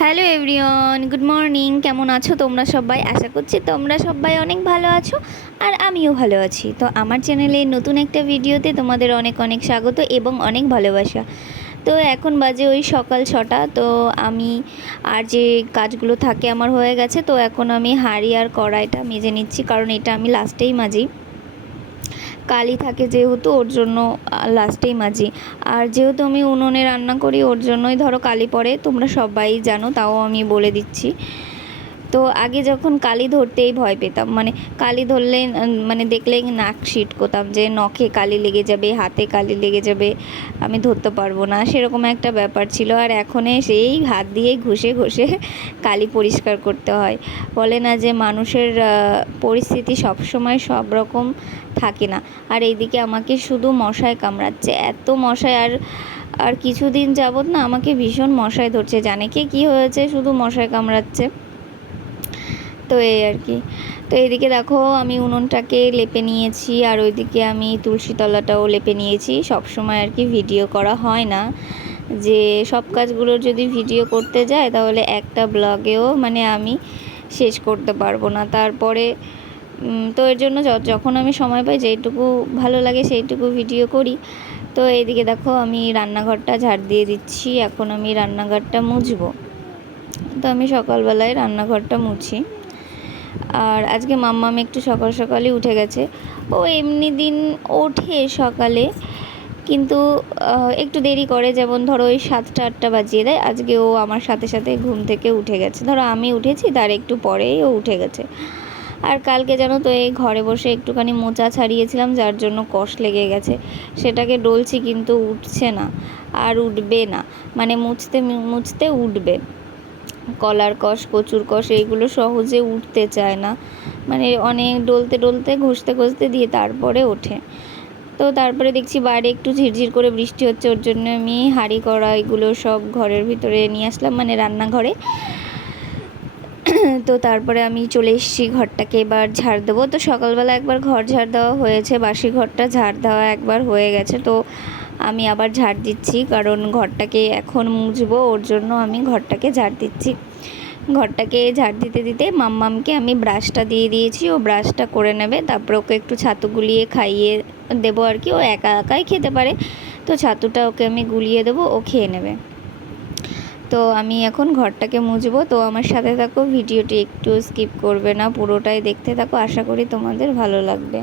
Hello everyone, good morning. কেমন আছো তোমরা সবাই? আশা করছি তোমরা সবাই অনেক ভালো আছো আর আমিও ভালো আছি। তো আমার চ্যানেলে নতুন একটা ভিডিওতে তোমাদের অনেক অনেক স্বাগত এবং অনেক ভালোবাসা। তো এখন বাজে ওই সকাল 6টা। তো আমি আর যে কাজগুলো থাকে আমার হয়ে গেছে। তো এখন আমি হাঁড়ি আর কড়াইটা মেজে নিচ্ছি, কারণ এটা আমি লাস্টেই মাজি। কালি থাকে যেহেতু, ওর জন্য লাস্টেই মাজি। আর যেহেতু আমি উনুনে রান্না করি, ওর জন্যই ধরো কালি পড়ে, তোমরা সবাই জানো, তাও আমি বলে দিচ্ছি। তো আগে যখন কালি ধরতেই ভয় পেতাম, মানে কালি ধরলে মানে দেখলেই নাক ছিটকোতাম যে নখে কালি লেগে যাবে, হাতে কালি লেগে যাবে, আমি ধরতে পারবো না, সেরকম একটা ব্যাপার ছিল। আর এখন সেই হাত দিয়ে ঘষে ঘষে কালি পরিষ্কার করতে হয়। বলে না যে মানুষের পরিস্থিতি সবসময় সব রকম থাকে না। আর এইদিকে আমাকে শুধু মশায় কামড়াচ্ছে, এত মশায়। আর আর কিছুদিন যাবত না আমাকে ভীষণ মশায় ধরছে, জানে কে কী হয়েছে, শুধু মশায় কামড়াচ্ছে। তো এই আর কি। তো এইদিকে দেখো আমি উনুনটাকে লেপে নিয়েছি, আর ওইদিকে আমি তুলসী তলাটাও লেপে নিয়েছি। সব সময় আর কি ভিডিও করা হয় না, যে সব কাজগুলোর যদি ভিডিও করতে যায় তাহলে একটা ব্লগেও মানে আমি শেষ করতে পারবো না। তারপরে তো এর জন্য যখন আমি সময় পাই, যেইটুকু ভালো লাগে সেইটুকু ভিডিও করি। তো এইদিকে দেখো আমি রান্নাঘরটা ঝাড় দিয়ে দিচ্ছি, এখন আমি রান্নাঘরটা মুছবো। তো আমি সকালবেলায় রান্নাঘরটা মুছি। আর আজকে মাম্মাম একটু সকাল সকালই উঠে গেছে। ও এমনি দিন ওঠে সকালে, কিন্তু একটু দেরি করে, যেমন ধরো ওই 7টা 8টা বাজিয়ে দেয়। আজকে ও আমার সাথে সাথে ঘুম থেকে উঠে গেছে, ধরো আমি উঠেছি তার একটু পরেই ও উঠে গেছে। আর কালকে জানো তো এই ঘরে বসে একটুখানি মোচা ছাড়িয়েছিলাম, যার জন্য কষ লেগে গেছে। সেটাকে ডলছি কিন্তু উঠছে না, আর উঠবে না, মানে মুছতে মুছতে উঠবে। কলার কষ, কচুর কষ, এইগুলো সহজে উঠতে চায় না, মানে অনেক ডলতে ডলতে ঘষতে ঘষতে দিয়ে তারপরে ওঠে। তো তারপরে দেখছি বাইরে একটু ঝিরঝির করে বৃষ্টি হচ্ছে, ওর জন্য আমি হাঁড়ি কড়া এগুলো সব ঘরের ভিতরে নিয়ে আসলাম, মানে রান্নাঘরে। তো তারপরে আমি চলে এসেছি, ঘরটাকে এবার ঝাড় দেবো। তো সকালবেলা একবার ঘর ঝাড় দেওয়া হয়েছে, বাসি ঘরটা ঝাড় দেওয়া একবার হয়ে গেছে। তো আমি আবার ঝাড় দিচ্ছি, কারণ ঘরটাকে এখন মুছবো, ওর জন্য আমি ঘরটাকে ঝাড় দিচ্ছি। ঘরটাকে ঝাড় দিতে দিতে মাম্মামকে আমি ব্রাশটা দিয়ে দিয়েছি, ও ব্রাশটা করে নেবে। তারপর ওকে একটু ছাতু গুলিয়ে খাইয়ে দেবো আর কি, ও একা একাই খেতে পারে, তো ছাতুটা ওকে আমি গুলিয়ে দেবো, ও খেয়ে নেবে। তো আমি এখন ঘরটাকে মুছবো। তো আমার সাথে থাকো, ভিডিওটি একটু স্কিপ করবে না, পুরোটাই দেখতে থাকো, আশা করি তোমাদের ভালো লাগবে।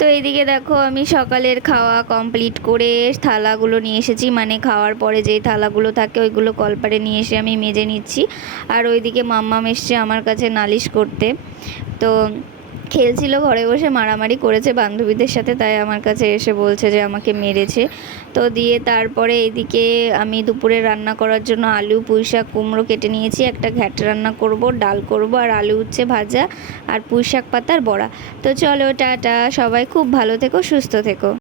তো এইদিকে দেখো আমি সকালের খাওয়া কমপ্লিট করে থালাগুলো নিয়ে এসেছি, মানে খাওয়ার পরে যেই থালাগুলো থাকে ওইগুলো কলপারে নিয়ে এসে আমি মেজে নিচ্ছি। আর ওইদিকে মাম্মাম এসছে আমার কাছে নালিশ করতে। তো খেলছিল ঘরে বসে, মারামারি করেছে বান্ধবীদের সাথে, তাই আমার কাছে এসে বলছে যে আমাকে মেরেছে। তো দিয়ে তারপরে এদিকে আমি দুপুরে রান্না করার জন্য আলু, পুঁই শাক, কুমড়ো কেটে নিয়েছি। একটা ঘ্যাট রান্না করব, ডাল করব, আর আলু উচ্ছে ভাজা, আর পুঁই শাক পাতার বড়া। তো চলো টাটা, সবাই খুব ভালো থেকো, সুস্থ থেকো।